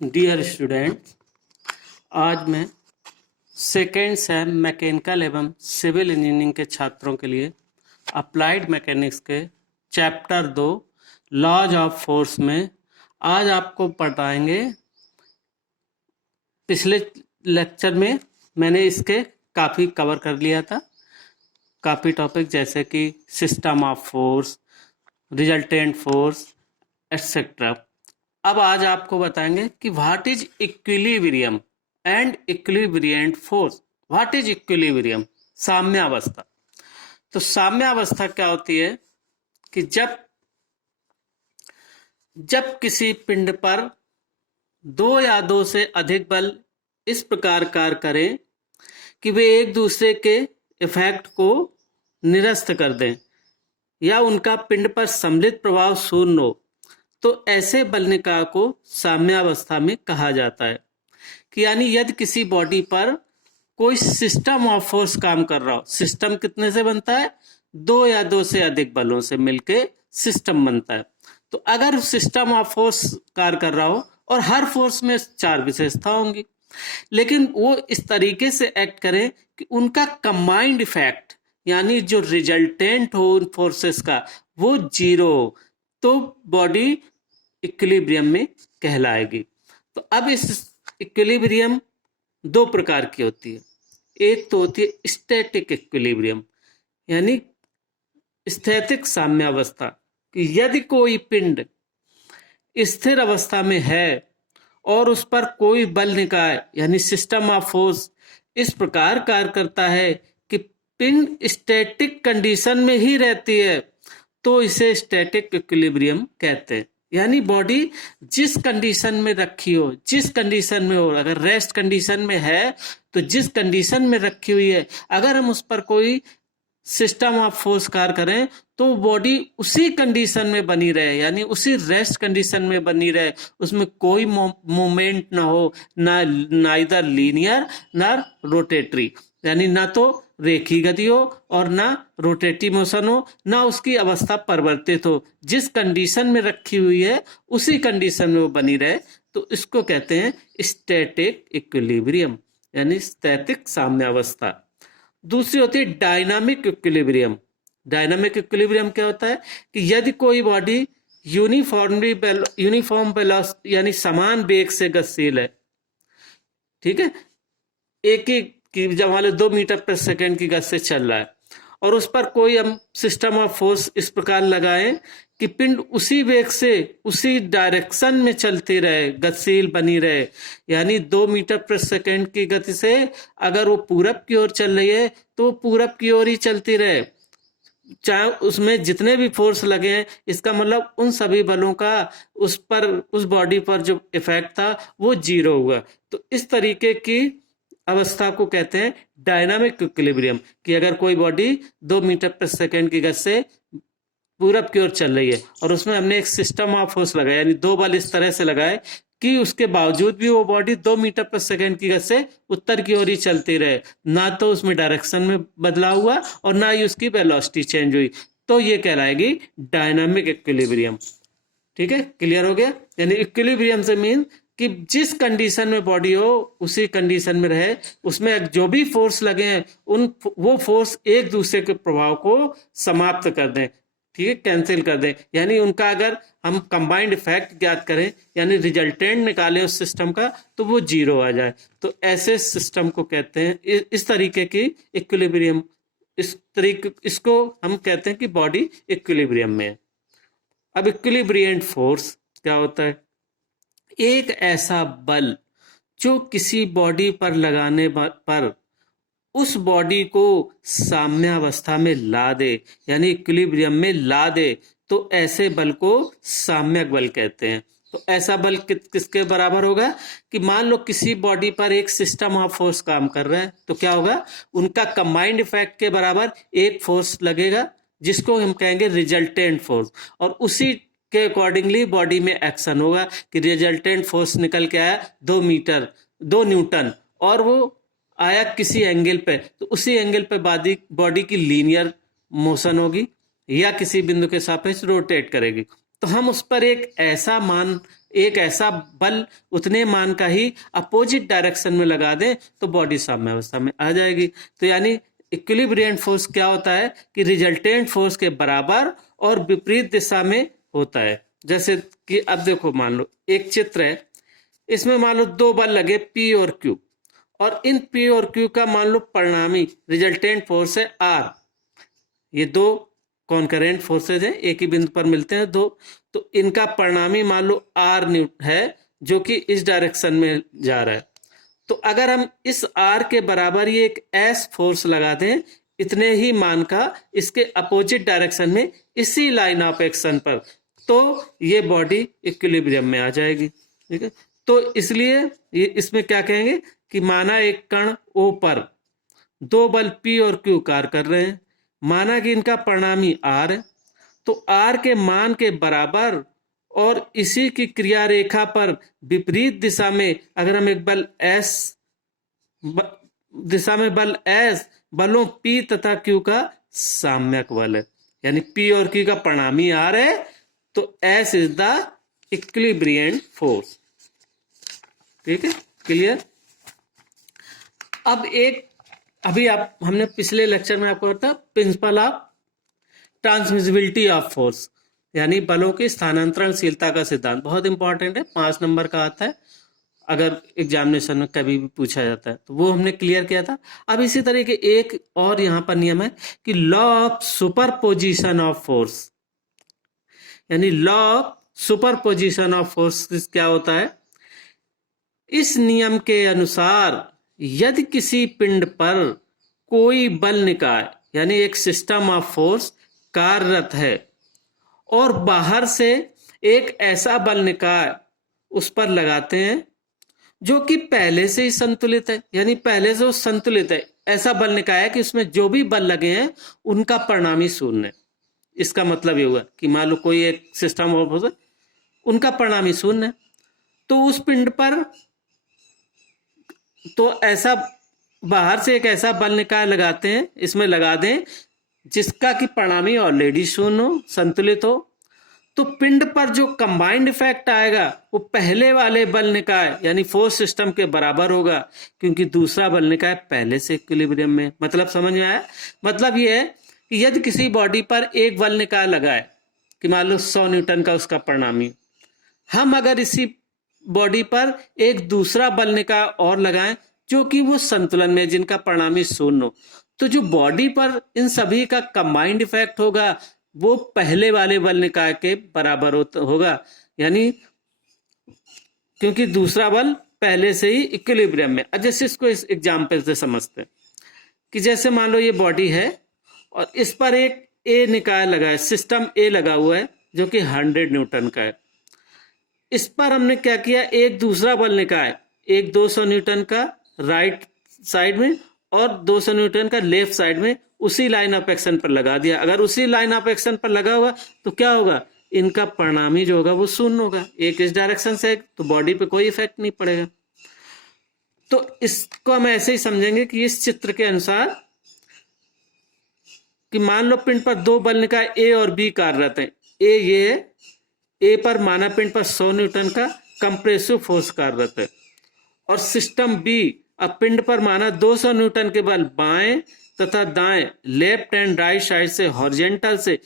Dear students, आज मैं second same mechanical एवं सिविल इंजीनियरिंग के छात्रों के लिए अप्लाइड मैकेनिक्स के चैप्टर 2 लॉज ऑफ फोर्स में आज आपको पढ़ाएंगे। पिछले लेक्चर में मैंने इसके काफ़ी कवर कर लिया था, काफ़ी टॉपिक जैसे कि system of force, resultant force etcetera. अब आज आपको बताएंगे कि what is equilibrium and equilibrant force. What is equilibrium? साम्यावस्था। तो साम्यावस्था क्या होती है कि जब किसी पिंड पर दो या दो से अधिक बल इस प्रकार कार्य करें कि वे एक दूसरे के इफेक्ट को निरस्त कर दें या उनका पिंड पर सम्मिलित प्रभाव शून्य हो, तो ऐसे बल निकाय को साम्यावस्था में कहा जाता है। कि यानी यदि किसी बॉडी पर कोई सिस्टम ऑफ फोर्स काम कर रहा हो, सिस्टम कितने से बनता है? दो या दो से अधिक बलों से मिलके सिस्टम बनता है। तो अगर सिस्टम ऑफ फोर्स कार्य कर रहा हो और हर फोर्स में चार विशेषता होंगी, लेकिन वो इस तरीके से एक्ट करें कि उनका कंबाइंड इफेक्ट यानी जो रिजल्टेंट हो उन फोर्सेस का वो जीरो हो, तो बॉडी इक्विलिब्रियम में कहलाएगी। तो अब इस इक्विलिब्रियम दो प्रकार की होती है। एक तो होती है स्टैटिक इक्विलिब्रियम यानी स्थैतिक साम्यावस्था, कि यदि कोई पिंड स्थिर अवस्था में है और उस पर कोई बल निकाय यानी सिस्टम ऑफ फोर्स इस प्रकार कार्य करता है कि पिंड स्टैटिक कंडीशन में ही रहती है, तो इसे स्टैटिक इक्विलिब्रियम कहते हैं। यानी बॉडी जिस कंडीशन में रखी हो, जिस कंडीशन में हो, अगर रेस्ट कंडीशन में है तो जिस कंडीशन में रखी हुई है, अगर हम उस पर कोई सिस्टम ऑफ फोर्स कार्य करें तो बॉडी उसी कंडीशन में बनी रहे, यानी उसी रेस्ट कंडीशन में बनी रहे, उसमें कोई मूवमेंट ना हो, ना नाइदर लीनियर ना रोटेटरी, यानी ना तो रेखीय गति हो और ना रोटेटिव मोशन हो, ना उसकी अवस्था परिवर्तित हो, जिस कंडीशन में रखी हुई है उसी कंडीशन में वो बनी रहे, तो इसको कहते हैं स्टैटिक इक्विलिब्रियम यानी स्थैतिक साम्यावस्था। दूसरी होती है डायनामिक इक्विलिब्रियम। डायनामिक इक्विलिब्रियम क्या होता है कि यदि कोई बॉडी यूनिफॉर्म वेलोसिटी यानी समान वेग से गतिशील है, ठीक है, एक ही कि जब मान लो 2 मीटर प्रति सेकंड की गति से चल रहा है और उस पर कोई हम सिस्टम ऑफ फोर्स इस प्रकार लगाएं कि पिंड उसी वेग से उसी डायरेक्शन में चलती रहे, गतिशील बनी रहे, यानी 2 मीटर प्रति सेकंड की गति से अगर वो पूरब की ओर चल रही है तो पूरब की ओर ही चलती रहे, चाहे उसमें जितने भी फोर्स लगे हैं, इसका मतलब उन सभी बलों का उस पर, उस बॉडी पर जो इफेक्ट था वो जीरो हुआ। तो इस तरीके की अवस्था को कहते हैं डायनामिक इक्विलिब्रियम, कि अगर कोई बॉडी 2 मीटर प्रति सेकंड की गति से पूरब की ओर चल रही है और उसमें हमने एक सिस्टम ऑफ फोर्स लगाया, यानी दो बल इस तरह से लगाए कि उसके बावजूद भी वो बॉडी 2 मीटर प्रति सेकंड की गति से उत्तर की ओर ही चलती रहे, ना तो उसमें डायरेक्शन में बदलाव हुआ और ना ही उसकी वेलोसिटी चेंज हुई, तो ये कहलाएगी डायनामिक इक्विलिब्रियम। ठीक है, क्लियर हो गया? यानी इक्विलिब्रियम से मीन कि जिस कंडीशन में बॉडी हो उसी कंडीशन में रहे, उसमें जो भी फोर्स लगे हैं वो फोर्स एक दूसरे के प्रभाव को समाप्त कर दें, ठीक है, कैंसिल कर दें, यानी उनका अगर हम कंबाइंड इफेक्ट ज्ञात करें यानी रिजल्टेंट निकालें उस सिस्टम का, तो वो जीरो आ जाए, तो ऐसे सिस्टम को कहते हैं इस तरीके की इक्विलिब्रियम, इसको हम कहते हैं कि बॉडी इक्विलिब्रियम में है। अब इक्विलिब्रिएंट फोर्स क्या होता है? एक ऐसा बल जो किसी बॉडी पर लगाने पर उस बॉडी को साम्यावस्था में ला दे यानी इक्विलिब्रियम में ला दे, तो ऐसे बल को साम्यक बल कहते हैं। तो ऐसा बल किसके बराबर होगा कि मान लो किसी बॉडी पर एक सिस्टम ऑफ फोर्स काम कर रहा है, तो क्या होगा, उनका कंबाइंड इफेक्ट के बराबर एक फोर्स लगेगा जिसको हम कहेंगे रिजल्टेंट फोर्स, और उसी के अकॉर्डिंगली बॉडी में एक्शन होगा कि रिजल्टेंट फोर्स निकल के आया 2 न्यूटन और वो आया किसी एंगल पे, तो उसी एंगल पे बॉडी की लीनियर मोशन होगी या किसी बिंदु के सापेक्ष रोटेट करेगी, तो हम उस पर एक ऐसा मान एक ऐसा बल उतने मान का ही अपोजिट डायरेक्शन में लगा दें तो बॉडी साम्य अवस्था में आ जाएगी। तो यानी इक्विलिब्रियंट फोर्स क्या होता है कि रिजल्टेंट फोर्स के बराबर और विपरीत दिशा में होता है। जैसे कि अब देखो, मान लो एक चित्र है, इसमें मान लो दो बल लगे P और Q, और इन P और Q का मान लो परिणामी रिजल्टेंट फोर्स है R। ये दो कॉन्करेंट फोर्सेज हैं, एक ही बिंदु पर मिलते हैं दो, तो इनका परिणामी मान लो R है जो कि इस डायरेक्शन में जा रहा है। तो अगर हम इस R के बराबर ये एक S फोर्स लगा दें इतने ही मान का इसके अपोजिट डायरेक्शन में इसी लाइन ऑफ एक्शन पर, तो ये बॉडी इक्विलिब्रियम में आ जाएगी। ठीक है, तो इसलिए ये इसमें क्या कहेंगे कि माना एक कण O पर दो बल P और Q कार्य कर रहे हैं, माना कि इनका परिणामी R है, तो R के मान के बराबर और इसी की क्रिया रेखा पर विपरीत दिशा में अगर हम एक बल S दिशा में बल S बलों P तथा Q का साम्यक बल है, यानी P और Q का परिणामी R है, तो S इज द इक्विलिब्रियंट फोर्स। ठीक है, क्लियर। अब एक अभी आप हमने पिछले लेक्चर में आपको बताया principle of transmissibility of force, यानी बलों की स्थानांतरणशीलता का सिद्धांत, बहुत इंपॉर्टेंट है, 5 नंबर का आता है, अगर एग्जामिनेशन में कभी भी पूछा जाता है तो वो हमने क्लियर किया था। अब इसी तरह के एक और यहाँ पर नियम है कि law of superposition of force, यानी law of superposition of force क्या होता है। इस नियम के अनुसार यदि किसी पिंड पर कोई बल निकाय यानी एक सिस्टम ऑफ फोर्स कार्यरत है और बाहर से एक ऐसा बल निकाय उस पर लगाते हैं जो कि पहले से ही संतुलित है, यानी पहले से वो संतुलित है, ऐसा बल निकाय है कि उसमें जो भी बल लगे हैं उनका परिणामी शून्य है। इसका मतलब ये हुआ कि मान लो कोई एक सिस्टम ऑफ फोर्स, उनका परिणामी शून्य है, तो उस पिंड पर तो ऐसा बाहर से एक ऐसा बल निकाय लगाते हैं, इसमें लगा दें जिसका कि परिणामी ऑलरेडी शून्य हो, संतुलित हो, तो पिंड पर जो कंबाइंड इफेक्ट आएगा वो पहले वाले बल निकाय यानी फोर्स सिस्टम के बराबर होगा, क्योंकि दूसरा बल निकाय पहले से इक्विलिब्रियम में। मतलब समझ में आया? मतलब ये है कि यदि किसी बॉडी पर एक बल निकाय लगाए कि मान लो 100 न्यूटन का उसका परिणामी, हम अगर इसी बॉडी पर एक दूसरा बल निकाय और लगाएं जो कि वो संतुलन में, जिनका परिणामी शून्य हो, तो जो बॉडी पर इन सभी का कंबाइंड इफेक्ट होगा वो पहले वाले बल निकाय के बराबर होगा, यानी क्योंकि दूसरा बल पहले से ही इक्विलिब्रियम में। अब जैसे इसको इस एग्जाम्पल से समझते हैं कि जैसे मान लो ये बॉडी है और इस पर एक ए निकाय लगा है, सिस्टम ए लगा हुआ है जो कि 100 न्यूटन का है। इस पर हमने क्या किया, एक दूसरा बल निकाय, एक 200 न्यूटन का राइट साइड में और 200 न्यूटन का लेफ्ट साइड में उसी लाइन ऑफ एक्शन पर लगा दिया। अगर उसी लाइन ऑफ एक्शन पर लगा हुआ तो क्या होगा, इनका परिणामी जो होगा वो शून्य होगा, एक इस डायरेक्शन से, तो बॉडी पे कोई इफेक्ट नहीं पड़ेगा। तो इसको हम ऐसे ही समझेंगे कि इस चित्र के अनुसार कि मान लो पिंड पर दो बल निकाय ए और बी कार्यरत हैं। ए ये है, ए पर माना पिंड पर 100 न्यूटन का कंप्रेसिव फोर्स कार्यरत है, और सिस्टम बी अब पिंड पर माना 200 न्यूटन के बल बाएं तथा दाएं लेफ्ट एंड राइट साइड से हॉरिजॉन्टल से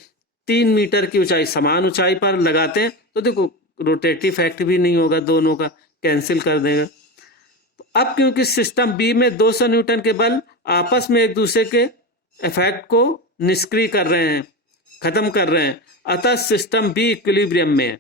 3 मीटर की ऊंचाई, समान ऊंचाई पर लगाते हैं, तो देखो रोटेटिव इफेक्ट भी नहीं होगा, दोनों का कैंसिल कर देगा। तो अब क्योंकि सिस्टम बी में 200 न्यूटन के बल आपस में एक दूसरे के इफेक्ट को निष्क्रिय कर रहे हैं, खत्म कर रहे हैं, अतः सिस्टम बी इक्विलिब्रियम में है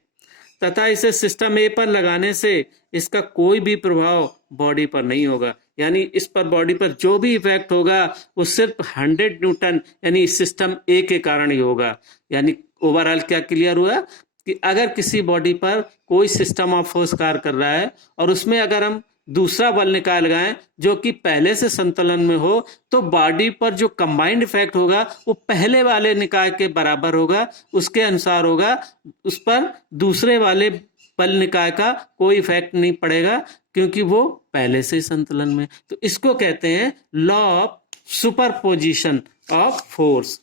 तथा इसे सिस्टम ए पर लगाने से इसका कोई भी प्रभाव बॉडी पर नहीं होगा, यानी इस पर बॉडी पर जो भी इफेक्ट होगा वो सिर्फ 100 न्यूटन यानी सिस्टम ए के कारण ही होगा। यानी ओवरऑल क्या क्लियर हुआ कि अगर किसी बॉडी पर कोई सिस्टम ऑफ फोर्स कार्य कर रहा है और उसमें अगर हम दूसरा बल निकाल लगाएं जो कि पहले से संतुलन में हो, तो बॉडी पर जो कंबाइंड इफेक्ट होगा वो पहले वाले निकाय के बराबर होगा, उसके अनुसार होगा, उस पर दूसरे वाले बल निकाय का कोई इफेक्ट नहीं पड़ेगा क्योंकि वो पहले से ही संतुलन में। तो इसको कहते हैं law of superposition of force,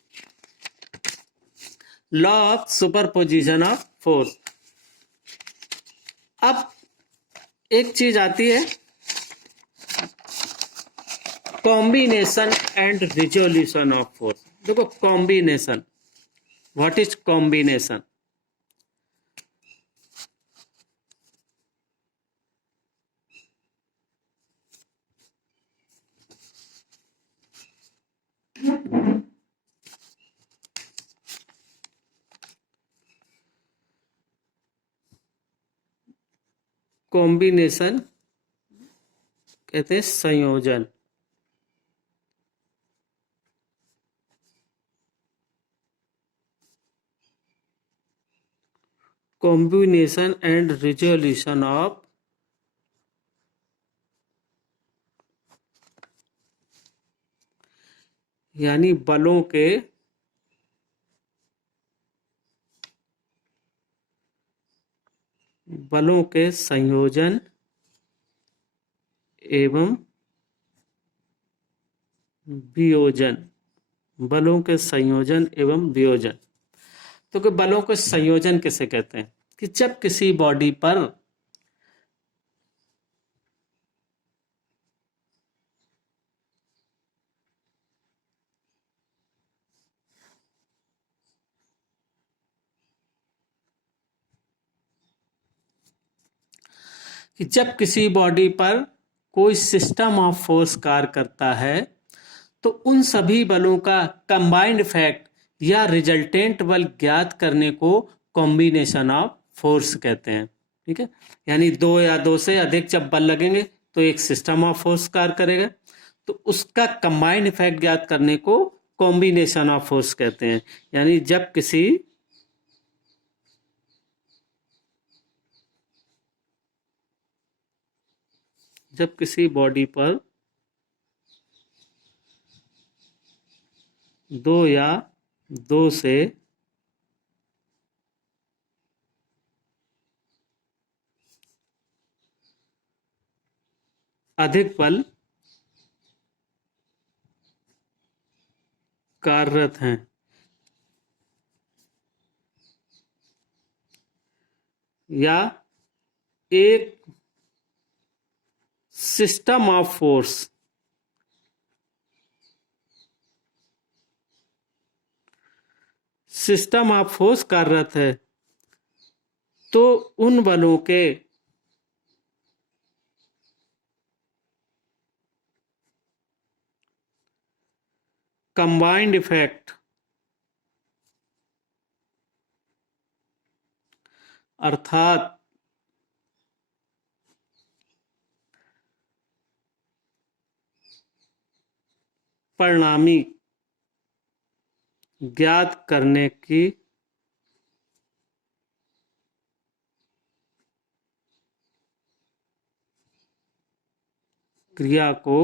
law of superposition of force. अब एक चीज आती है combination and resolution of force. देखो combination, what is combination? Combination कहते हैं संयोजन। कॉम्बिनेशन एंड रिजोल्यूशन ऑफ यानी बलों के संयोजन एवं वियोजन। बलों के संयोजन एवं वियोजन। तो कि बलों के संयोजन किसे कहते हैं? कि जब किसी बॉडी पर कोई सिस्टम ऑफ फोर्स कार्य करता है तो उन सभी बलों का कंबाइंड इफेक्ट या रिजल्टेंट बल ज्ञात करने को कॉम्बिनेशन ऑफ फोर्स कहते हैं। ठीक है, यानी दो या दो से अधिक जब बल लगेंगे तो एक सिस्टम ऑफ फोर्स कार्य करेगा, तो उसका कंबाइंड इफेक्ट ज्ञात करने को कॉम्बिनेशन ऑफ फोर्स कहते हैं। यानी जब किसी बॉडी पर दो या दो से अधिक बल कार्यरत हैं या एक सिस्टम ऑफ फोर्स कार्यरत है, तो उन बलों के कंबाइंड इफेक्ट अर्थात परिणामी ज्ञात करने की क्रिया को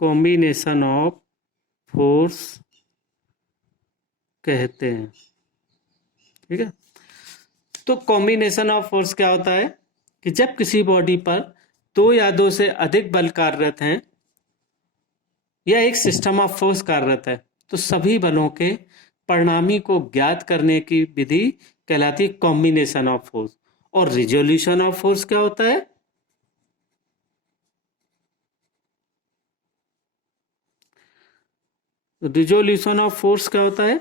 कॉम्बिनेशन ऑफ फोर्स कहते हैं। ठीक है, तो कॉम्बिनेशन ऑफ फोर्स क्या होता है कि जब किसी बॉडी पर दो या दो से अधिक बल कार्यरत हैं या एक सिस्टम ऑफ फोर्स कार्यरत है तो सभी बलों के परिणामी को ज्ञात करने की विधि कहलाती है कॉम्बिनेशन ऑफ फोर्स। और रिजोल्यूशन ऑफ फोर्स क्या होता है? रिजोल्यूशन ऑफ फोर्स क्या होता है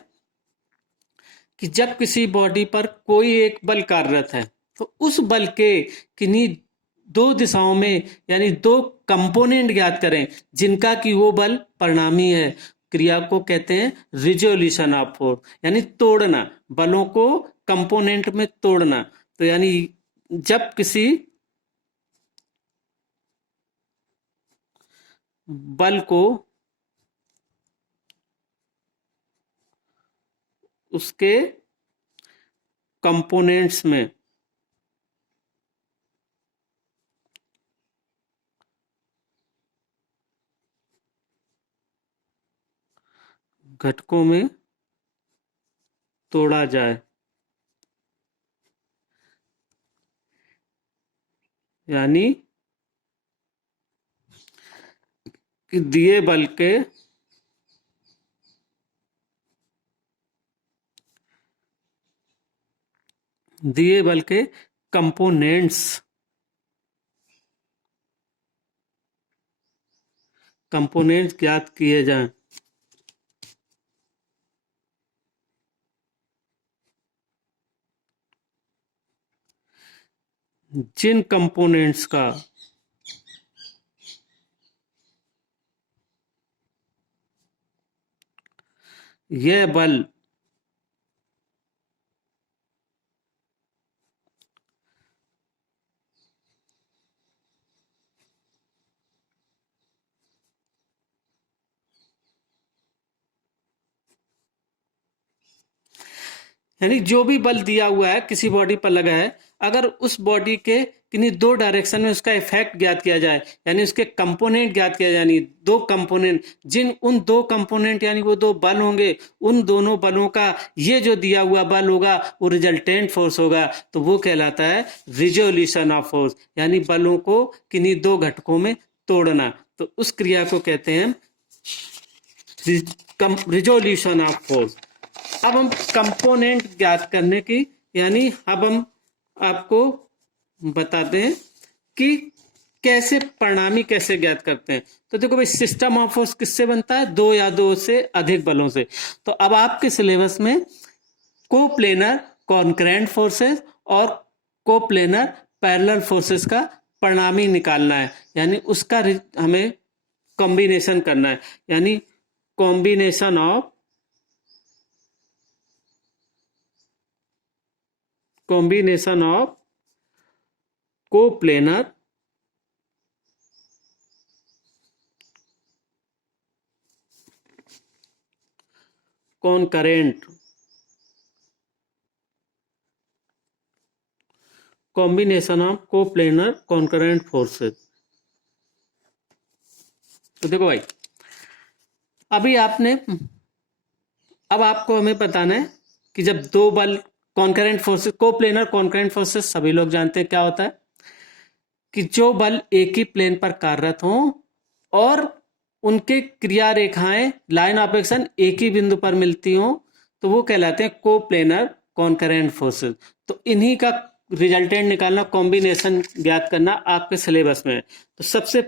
कि जब किसी बॉडी पर कोई एक बल कार्यरत है तो उस बल के किन्हीं दो दिशाओं में यानी दो कंपोनेंट ज्ञात करें जिनका कि वो बल परिणामी है। क्रिया को कहते हैं रिजोल्यूशन ऑफ फोर्स, यानी तोड़ना, बलों को कंपोनेंट में तोड़ना। तो यानी जब किसी बल को उसके कंपोनेंट्स में घटकों में तोड़ा जाए, यानी कि दिए बल के दिए बल के कंपोनेंट्स ज्ञात किए जाएं। जिन कंपोनेंट्स का यह बल यानी जो भी बल दिया हुआ है किसी बॉडी पर लगा है, अगर उस बॉडी के किन्हीं दो डायरेक्शन में उसका इफेक्ट ज्ञात किया जाए, यानी उसके कंपोनेंट ज्ञात किया जाए, यानी दो कंपोनेंट, उन दो कंपोनेंट यानी वो दो बल होंगे, उन दोनों बलों का ये जो दिया हुआ बल होगा वो रिजल्टेंट फोर्स होगा, तो वो कहलाता है रिजोल्यूशन ऑफ फोर्स, यानी बलों को किन्हीं दो घटकों में तोड़ना। तो उस क्रिया को कहते हैं रिजोल्यूशन ऑफ फोर्स। अब हम कंपोनेंट ज्ञात करने की, यानी अब हम आपको बताते हैं कि कैसे परिणामी कैसे ज्ञात करते हैं। तो देखो भाई, सिस्टम ऑफ फोर्स किससे बनता है? दो या दो से अधिक बलों से। तो अब आपके सिलेबस में कोप्लेनर कॉन्करेंट फोर्सेस और कोप्लेनर पैरेलल फोर्सेस का परिणामी निकालना है, यानी उसका हमें कॉम्बिनेशन करना है, यानी combination of coplanar concurrent combination of coplanar concurrent forces. तो देखो भाई, अब आपको हमें बताना है कि जब दो बल concurrent forces, coplanar concurrent forces सभी लोग जानते हैं क्या होता है, कि जो बल एक ही प्लेन पर कार्यरत हों और उनके क्रिया रेखाएं, लाइन ऑफ एक्शन एक ही बिंदु पर मिलती हों, तो वो कहलाते हैं कोप्लेनर कॉन्करेंट फोर्सेस। तो इन्हीं का रिजल्टेंट निकालना, कॉम्बिनेशन ज्ञात करना आपके सिलेबस में है। तो सबसे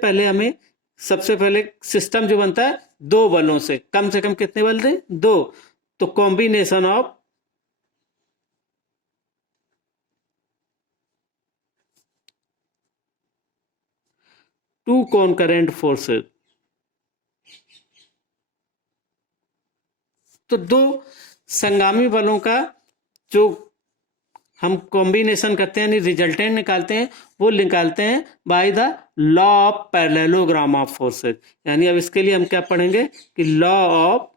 पहले सिस्टम जो बनता है दो बलों से कम कितने बल दें? दो। तो combination of two concurrent forces. तो दो संगामी बलों का जो हम कॉम्बिनेशन करते हैं, यानी रिजल्टेंट निकालते हैं, वो निकालते हैं by the law of parallelogram of forces. यानी अब इसके लिए हम क्या पढ़ेंगे कि law of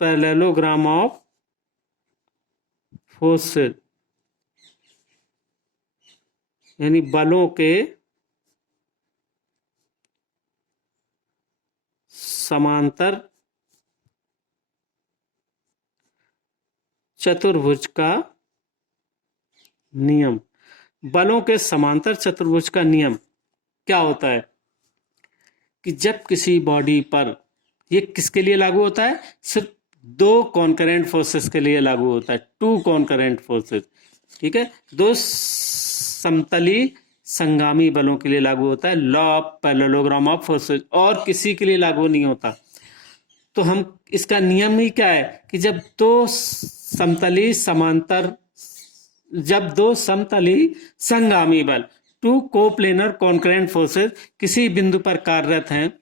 parallelogram of forces, यानी बलों के समांतर चतुर्भुज का नियम। बलों के समांतर चतुर्भुज का नियम क्या होता है कि जब किसी बॉडी पर, ये किसके लिए लागू होता है? सिर्फ दो कॉन्करेंट फोर्सेस के लिए लागू होता है, टू कॉन्करेंट फोर्सेस, ठीक है, दो समतली संगामी बलों के लिए लागू होता है law of parallelogram of forces, और किसी के लिए लागू नहीं होता। तो हम इसका नियम ही क्या है कि जब दो समतली संगामी बल, टू कोप्लेनर कॉन्करेंट फोर्सेस किसी बिंदु पर कार्यरत हैं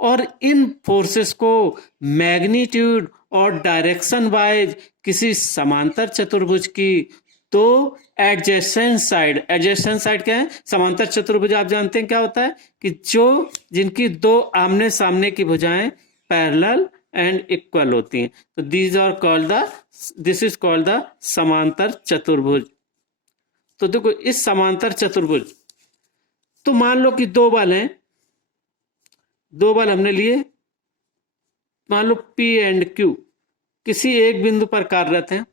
और इन फोर्सेस को मैग्नीट्यूड और डायरेक्शन वाइज किसी समांतर चतुर्भुज की तो एडजेसेंट साइड क्या है? समांतर चतुर्भुज आप जानते हैं क्या होता है कि जिनकी दो आमने सामने की भुजाएं पैरेलल एंड इक्वल होती हैं, तो दिस इज कॉल्ड द समांतर चतुर्भुज। तो देखो, इस समांतर चतुर्भुज, तो मान लो कि दो बल हैं, दो बल हमने लिए, मान लो P एंड Q किसी एक बिंदु पर कार्यरत हैं,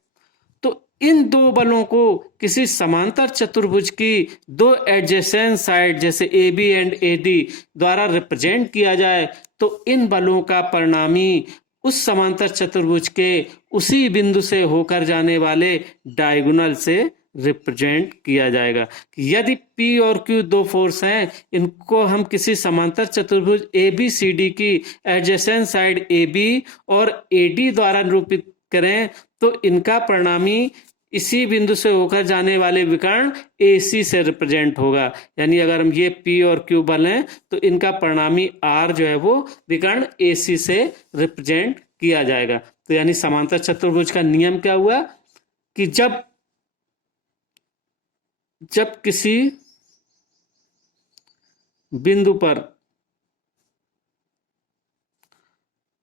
तो इन दो बलों को किसी समांतर चतुर्भुज की दो एडजेसेंट साइड जैसे AB एंड AD द्वारा रिप्रेजेंट किया जाए, तो इन बलों का परिणामी उस समांतर चतुर्भुज के उसी बिंदु से होकर जाने वाले डायगोनल से रिप्रेजेंट किया जाएगा। यदि P और Q दो फोर्स हैं, इनको हम किसी समांतर चतुर्भुज ABCD की एडजेसेंट साइड AB और AD द्वारा निरूपित करें तो इनका परिणामी इसी बिंदु से होकर जाने वाले विकर्ण AC से रिप्रेजेंट होगा। यानी अगर हम ये P और Q बल हैं तो इनका परिणामी R जो है वो विकर्ण AC से रिप्रेजेंट किया जाएगा। तो यानी समांतर चतुर्भुज का नियम क्या हुआ कि जब किसी बिंदु पर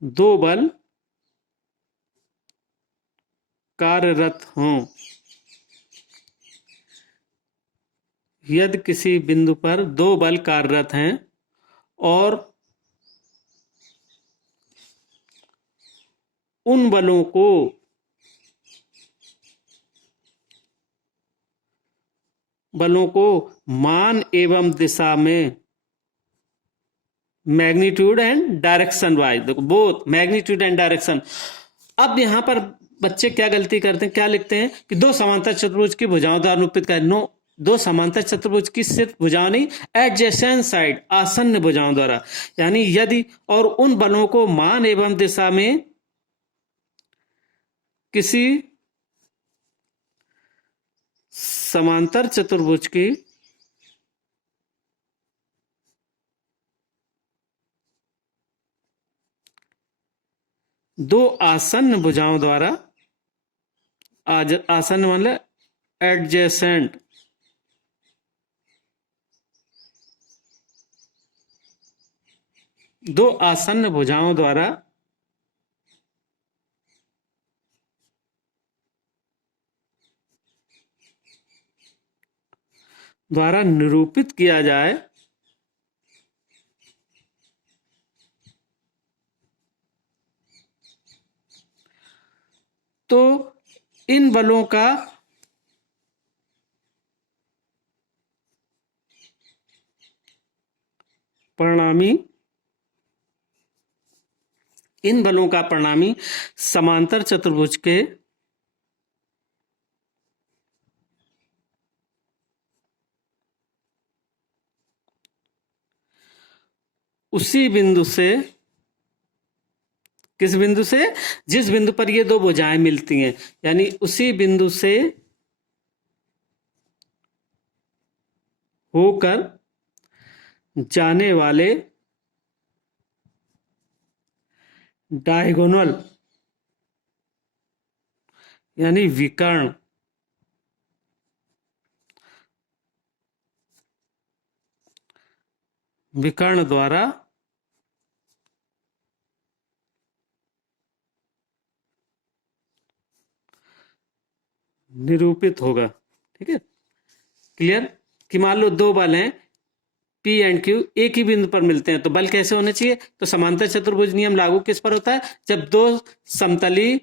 दो बल कार्यरत हों, यदि किसी बिंदु पर दो बल कार्यरत हैं और उन बलों को मान एवं दिशा में मैग्नीट्यूड एंड डायरेक्शन वाइज, देखो बोथ मैग्नीट्यूड एंड डायरेक्शन। अब यहां पर बच्चे क्या गलती करते हैं, क्या लिखते हैं कि दो समांतर चतुर्भुज की भुजाओं द्वारा निरूपित करें। नो, दो समांतर चतुर्भुज की सिर्फ भुजाओं नहीं, एडजेसेंट साइड आसन्न भुजाओं द्वारा। यानी यदि और उन बलों को मान एवं दिशा में किसी समांतर चतुर्भुज की दो आसन्न भुजाओं द्वारा, आसन्न मतलब एडजेसेंट, दो आसन्न भुजाओं द्वारा निरूपित किया जाए तो इन बलों का परिणामी समांतर चतुर्भुज के उसी बिंदु से, किस बिंदु से, जिस बिंदु पर ये दो भुजाएं मिलती हैं, यानी उसी बिंदु से होकर जाने वाले डायगोनल यानी विकर्ण द्वारा निरूपित होगा। ठीक है, क्लियर? कि मान लो दो बल हैं P एंड Q, एक ही बिंदु पर मिलते हैं तो बल कैसे होने चाहिए? तो समांतर चतुर्भुज नियम लागू किस पर होता है? जब दो समतली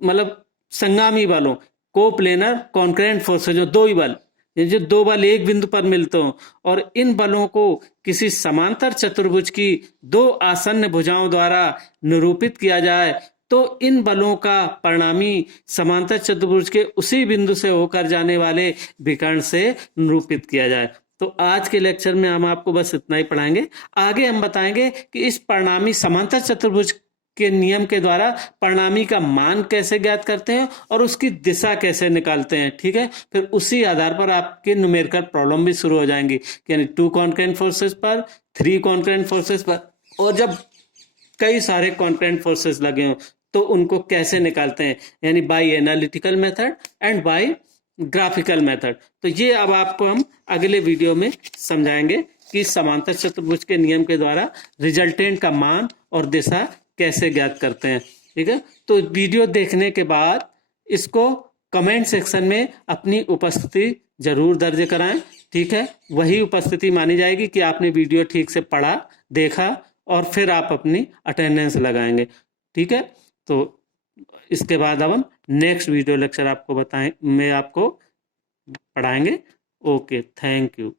मतलब संगामी बलों, कोप्लेनर कॉन्करेंट फोर्सेज, जो दो ही बल, जो दो बल एक बिंदु पर मिलते हो और इन बलों को किसी समांतर चतुर्भुज की दो आसन्न भुजाओं द्वारा निरूपित किया जाए तो इन बलों का परिणामी समांतर चतुर्भुज के उसी बिंदु से होकर जाने वाले विकर्ण से निरूपित किया जाए। तो आज के लेक्चर में हम आपको बस इतना ही पढ़ाएंगे। आगे हम बताएंगे कि इस परिणामी समांतर चतुर्भुज के नियम के द्वारा परिणामी का मान कैसे ज्ञात करते हैं और उसकी दिशा कैसे निकालते हैं। ठीक है, फिर उसी आधार पर आपके न्यूमेरिकल प्रॉब्लम भी शुरू हो जाएंगी, यानी 2 कॉन्करेंट फोर्सेस पर, 3 कॉन्करेंट फोर्सेस पर, और जब कई सारे कॉन्करेंट फोर्सेस लगे हों तो उनको कैसे निकालते हैं, यानी by analytical method and by graphical method. तो ये अब आपको हम अगले वीडियो में समझाएंगे कि समांतर चतुर्भुज के नियम के द्वारा रिजल्टेंट का मान और दिशा कैसे ज्ञात करते हैं। ठीक है, तो वीडियो देखने के बाद इसको कमेंट सेक्शन में अपनी उपस्थिति जरूर दर्ज कराएं। ठीक है, वही उपस्थिति मानी जाएगी कि आपने वीडियो ठीक से पढ़ा, देखा और फिर आप अपनी अटेंडेंस लगाएंगे। ठीक है, तो इसके बाद अब हम नेक्स्ट वीडियो लेक्चर आपको पढ़ाएंगे। Okay, thank you.